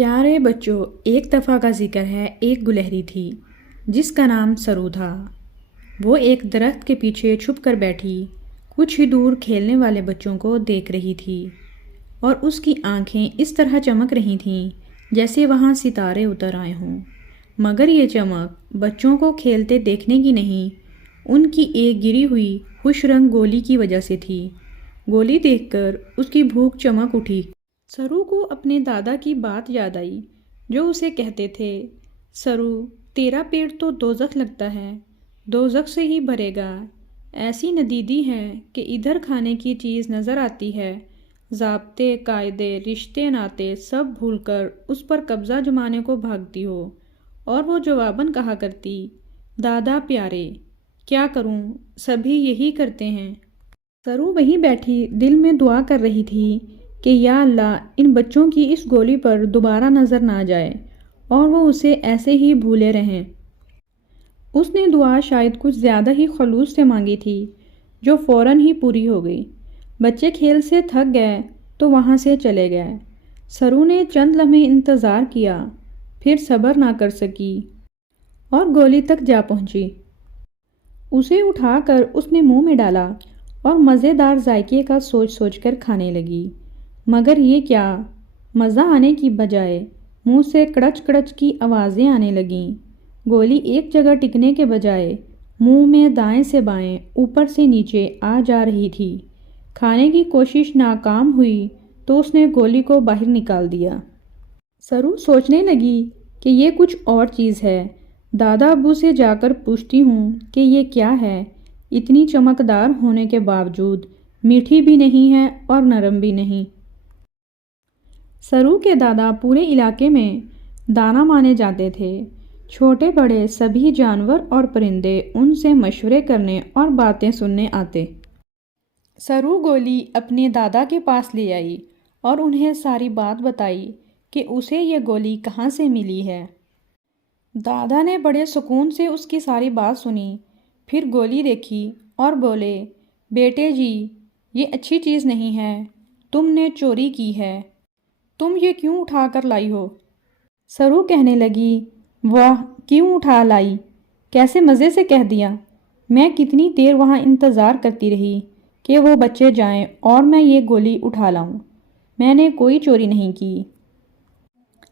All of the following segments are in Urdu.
پیارے بچوں، ایک دفعہ کا ذکر ہے، ایک گلہری تھی جس کا نام سرو تھا۔ وہ ایک درخت کے پیچھے چھپ کر بیٹھی کچھ ہی دور کھیلنے والے بچوں کو دیکھ رہی تھی، اور اس کی آنکھیں اس طرح چمک رہی تھیں جیسے وہاں ستارے اتر آئے ہوں۔ مگر یہ چمک بچوں کو کھیلتے دیکھنے کی نہیں، ان کی ایک گری ہوئی خوش رنگ گولی کی وجہ سے تھی۔ گولی دیکھ کر اس کی بھوک چمک اٹھی۔ سرو کو اپنے دادا کی بات یاد آئی جو اسے کہتے تھے، سرو تیرا پیٹ تو دوزخ لگتا ہے، دوزخ سے ہی بھرے گا۔ ایسی ندیدی ہے کہ ادھر کھانے کی چیز نظر آتی ہے، ضابطے قاعدے رشتے ناتے سب بھول کر اس پر قبضہ جمانے کو بھاگتی ہو۔ اور وہ جواباً کہا کرتی، دادا پیارے، کیا کروں، سبھی یہی کرتے ہیں۔ سرو وہیں بیٹھی دل میں دعا کر رہی تھی کہ یا اللہ ان بچوں کی اس گولی پر دوبارہ نظر نہ جائے اور وہ اسے ایسے ہی بھولے رہیں۔ اس نے دعا شاید کچھ زیادہ ہی خلوص سے مانگی تھی جو فوراً ہی پوری ہو گئی۔ بچے کھیل سے تھک گئے تو وہاں سے چلے گئے۔ سرو نے چند لمحے انتظار کیا، پھر صبر نہ کر سکی اور گولی تک جا پہنچی۔ اسے اٹھا کر اس نے منہ میں ڈالا اور مزیدار ذائقے کا سوچ سوچ کر کھانے لگی۔ مگر یہ کیا، مزہ آنے کی بجائے منہ سے کڑچ کڑچ کی آوازیں آنے لگیں۔ گولی ایک جگہ ٹکنے کے بجائے منہ میں دائیں سے بائیں، اوپر سے نیچے آ جا رہی تھی۔ کھانے کی کوشش ناکام ہوئی تو اس نے گولی کو باہر نکال دیا۔ سرو سوچنے لگی کہ یہ کچھ اور چیز ہے۔ دادا ابو سے جا کر پوچھتی ہوں کہ یہ کیا ہے، اتنی چمکدار ہونے کے باوجود میٹھی بھی نہیں ہے اور نرم بھی نہیں۔ سرو کے دادا پورے علاقے میں دانا مانے جاتے تھے۔ چھوٹے بڑے سبھی جانور اور پرندے ان سے مشورے کرنے اور باتیں سننے آتے۔ سرو گولی اپنے دادا کے پاس لے آئی اور انہیں ساری بات بتائی کہ اسے یہ گولی کہاں سے ملی ہے۔ دادا نے بڑے سکون سے اس کی ساری بات سنی، پھر گولی دیکھی اور بولے، بیٹے جی یہ اچھی چیز نہیں ہے، تم نے چوری کی ہے، تم یہ کیوں اٹھا کر لائی ہو؟ سرو کہنے لگی، واہ کیوں اٹھا لائی، کیسے مزے سے کہہ دیا۔ میں کتنی دیر وہاں انتظار کرتی رہی کہ وہ بچے جائیں اور میں یہ گولی اٹھا لاؤں، میں نے کوئی چوری نہیں کی۔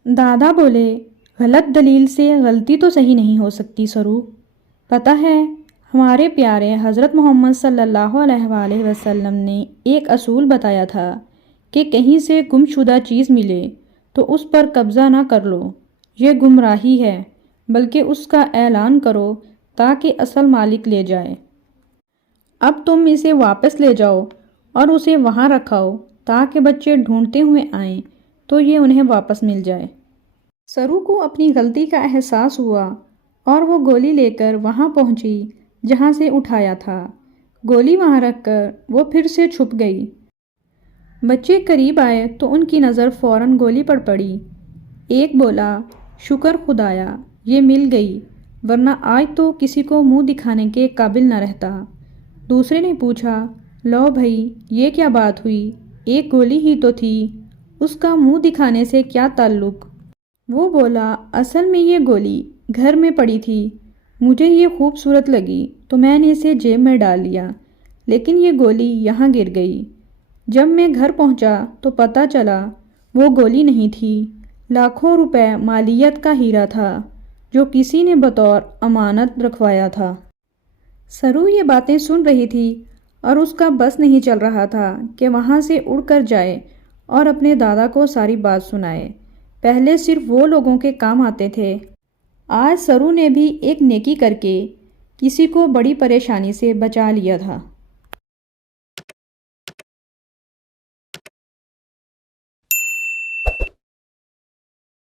دادا بولے، غلط دلیل سے غلطی تو صحیح نہیں ہو سکتی سرو، پتہ ہے ہمارے پیارے حضرت محمد صلی اللہ علیہ وآلہ وسلم نے ایک اصول بتایا تھا کہ کہیں سے گم شدہ چیز ملے تو اس پر قبضہ نہ کر لو، یہ گمراہی ہے، بلکہ اس کا اعلان کرو تاکہ اصل مالک لے جائے۔ اب تم اسے واپس لے جاؤ اور اسے وہاں رکھاؤ تاکہ بچے ڈھونڈتے ہوئے آئیں تو یہ انہیں واپس مل جائے۔ سرو کو اپنی غلطی کا احساس ہوا اور وہ گولی لے کر وہاں پہنچی جہاں سے اٹھایا تھا۔ گولی وہاں رکھ کر وہ پھر سے چھپ گئی۔ بچے قریب آئے تو ان کی نظر فوراً گولی پر پڑی۔ ایک بولا، شکر خدایا یہ مل گئی، ورنہ آج تو کسی کو منہ دکھانے کے قابل نہ رہتا۔ دوسرے نے پوچھا، لو بھائی یہ کیا بات ہوئی، ایک گولی ہی تو تھی، اس کا منہ دکھانے سے کیا تعلق؟ وہ بولا، اصل میں یہ گولی گھر میں پڑی تھی، مجھے یہ خوبصورت لگی تو میں نے اسے جیب میں ڈال لیا، لیکن یہ گولی یہاں گر گئی۔ جب میں گھر پہنچا تو پتہ چلا وہ گولی نہیں تھی، لاکھوں روپے مالیت کا ہیرا تھا جو کسی نے بطور امانت رکھوایا تھا۔ سرو یہ باتیں سن رہی تھی اور اس کا بس نہیں چل رہا تھا کہ وہاں سے اڑ کر جائے اور اپنے دادا کو ساری بات سنائے۔ پہلے صرف وہ لوگوں کے کام آتے تھے، آج سرو نے بھی ایک نیکی کر کے کسی کو بڑی پریشانی سے بچا لیا تھا۔